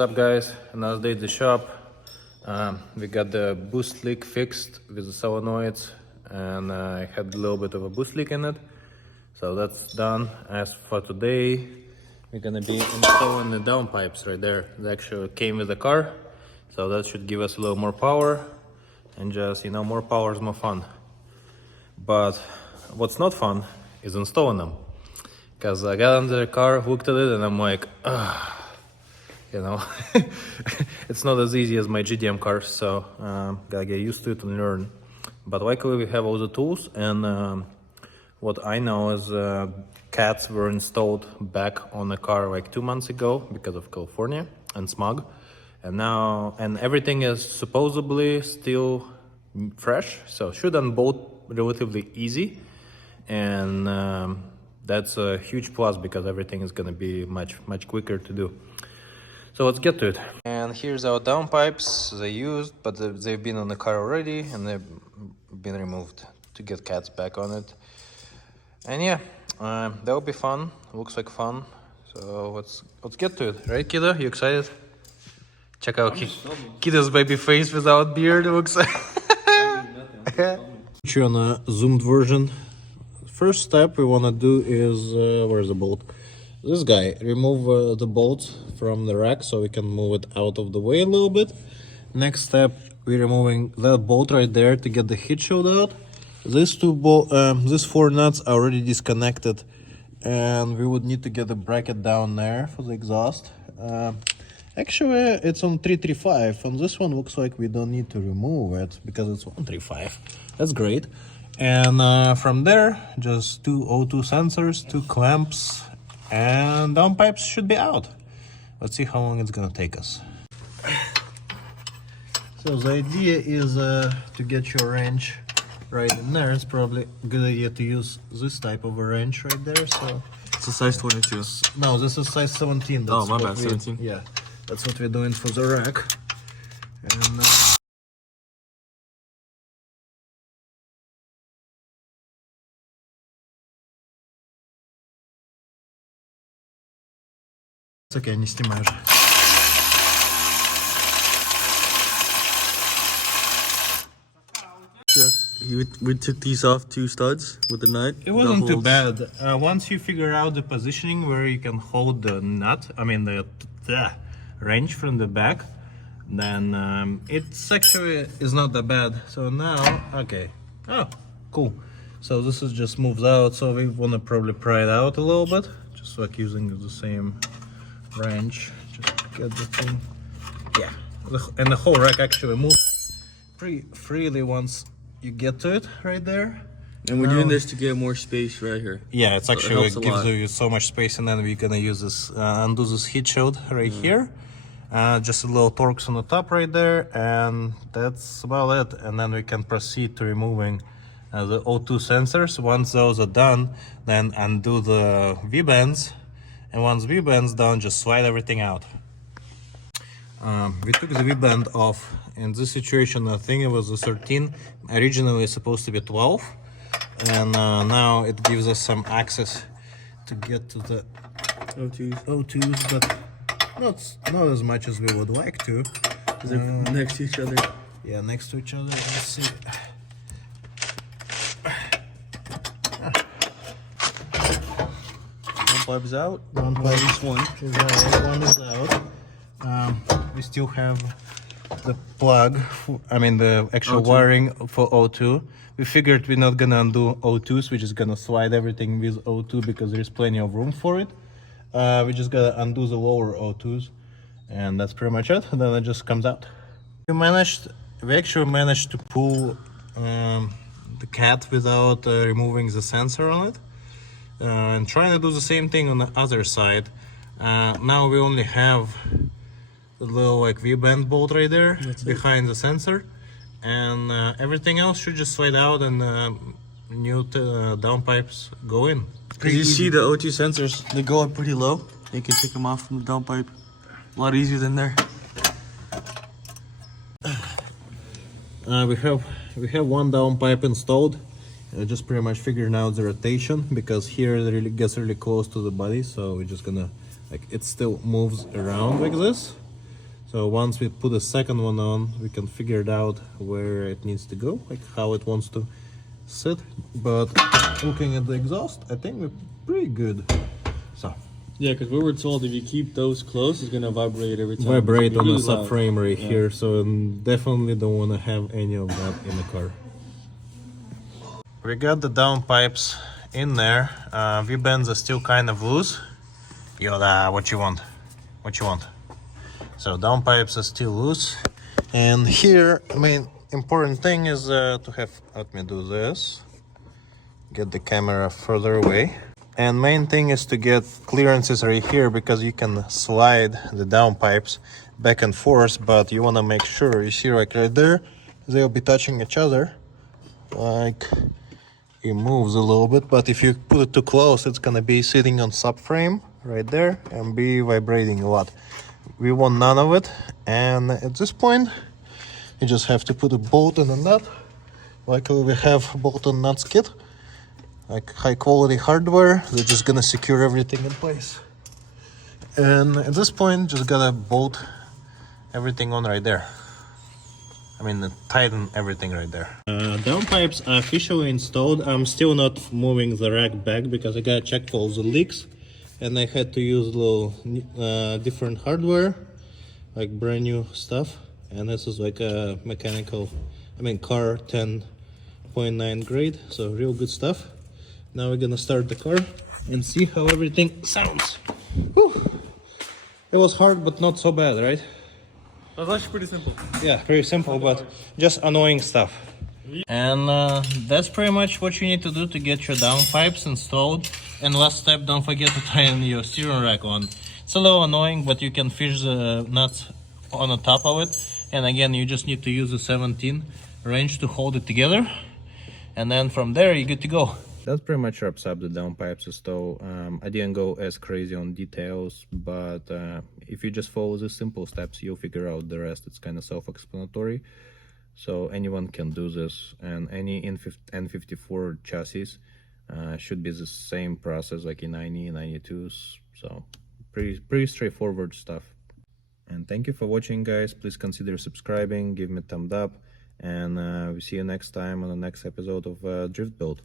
What's up guys, another day at the shop. We got the boost leak fixed with the solenoids, and I had a little bit of a boost leak in it, so that's done. As for today, we're gonna be installing the downpipes right there. They actually came with the car, so that should give us a little more power, and just, you know, more power is more fun. But what's not fun is installing them, because I got under the car, looked at it, and I'm like, you know, it's not as easy as my GDM cars, so gotta get used to it and learn. But luckily we have all the tools, and what I know is cats were installed back on the car like 2 months ago because of California and smog, and now everything is supposedly still fresh, so should unbolt relatively easy, and that's a huge plus because everything is gonna be much quicker to do. So let's get to it. And here's our downpipes they used, but they've been on the car already, and they've been removed to get cats back on it. And yeah, that'll be fun. Looks like fun. So let's get to it, right, Kiddo? You excited? Check out Kiddo's baby face without beard. Looks. You're on a zoomed version. First step we wanna do is where's the bolt? This guy, remove the bolts from the rack so we can move it out of the way a little bit. Next step, we're removing that bolt right there to get the heat shield out. These these 4 nuts are already disconnected, and we would need to get the bracket down there for the exhaust. Actually, it's on 335. On this one, looks like we don't need to remove it because it's 135. That's great. And from there, just 2 O2 sensors, 2 clamps, and downpipes should be out. Let's see how long it's gonna take us. So the idea is to get your wrench right in there. It's probably a good idea to use this type of a wrench right there. So it's a size 22. No, this is size 17. That's my bad, 17. Yeah, that's what we're doing for the rack. And it's okay, не снимаешь. We took these off 2 studs with the nut. It wasn't too bad. Once you figure out the positioning where you can hold the nut, I mean the wrench from the back, then it's actually is not that bad. So now, okay, oh, cool. So this is just moves out. So we want to probably pry it out a little bit, just like using the same wrench. Just get the thing. Yeah, and the whole rack actually moves pretty freely once you get to it right there. And we're doing this to get more space right here. Yeah, it's actually it gives you so much space, and then we're gonna use this undo this heat shield right here. Just a little Torx on the top right there, and that's about it. And then we can proceed to removing the O2 sensors. Once those are done, then undo the V-bands, and once V-bands done, just slide everything out. We took the V-band off. In this situation, I think it was a 13. Originally it's supposed to be 12, and now it gives us some access to get to the O2s, but not as much as we would like to. They're next to each other. Yeah, next to each other. Let's see. One pipe's out. One pipe is one. One is out. We still have the plug, the actual O2. wiring for O2. We figured we're not gonna undo O2s, we're just gonna slide everything with O2 because there's plenty of room for it. We just gotta undo the lower O2s, and that's pretty much it. And then it just comes out. We actually managed to pull the cat without removing the sensor on it, and trying to do the same thing on the other side. Now we only have the little V-band bolt right there behind the sensor, and everything else should just slide out, and new downpipes go in. Because you see the O2 sensors, they go up pretty low. You can take them off from the downpipe a lot easier than there. We have one downpipe installed. Just pretty much figuring out the rotation, because here it really gets really close to the body, so we're just gonna it still moves around like this. So once we put the second one on, we can figure it out where it needs to go, like how it wants to sit. But looking at the exhaust, I think we're pretty good. So Yeah, because we were told if you keep those close, it's gonna vibrate every time. vibrate on the Really loud. subframe right here, so definitely don't want to have any of that in the car. We got the downpipes in there. V-bands are still kind of loose. Yoda, what you want? What you want? So downpipes are still loose. And here, I mean, important thing is to have, let me do this. Get the camera further away. And main thing is to get clearances right here, because you can slide the downpipes back and forth, but you want to make sure, you see like right there, they'll be touching each other. Like it moves a little bit, but if you put it too close, it's gonna be sitting on subframe right there and be vibrating a lot. We want none of it, and at this point, you just have to put a bolt and a nut. Luckily we have bolt and nuts kit. Like high quality hardware, they're just gonna secure everything in place. And at this point, just gotta bolt everything on right there. I mean, tighten everything right there. Downpipes are officially installed. I'm still not moving the rack back because I gotta check for all the leaks. And I had to use a little different hardware, like brand new stuff. And this is like a car 10.9 grade, so real good stuff. Now we're gonna start the car and see how everything sounds. Whew. It was hard, but not so bad, right? That's actually pretty simple. Yeah, very simple, but just annoying stuff. And that's pretty much what you need to do to get your downpipes installed. And last step, don't forget to tighten your steering rack on. It's a little annoying, but you can fish the nuts on the top of it. And again, you just need to use a 17 wrench to hold it together. And then from there, you're good to go. That pretty much wraps up the downpipes install. I didn't go as crazy on details, but if you just follow the simple steps, you'll figure out the rest. It's kind of self-explanatory. So anyone can do this, and any N54 chassis should be the same process like E90, E92s. So pretty straightforward stuff. And thank you for watching, guys. Please consider subscribing, give me a thumbs up, and we see you next time on the next episode of Drift Build.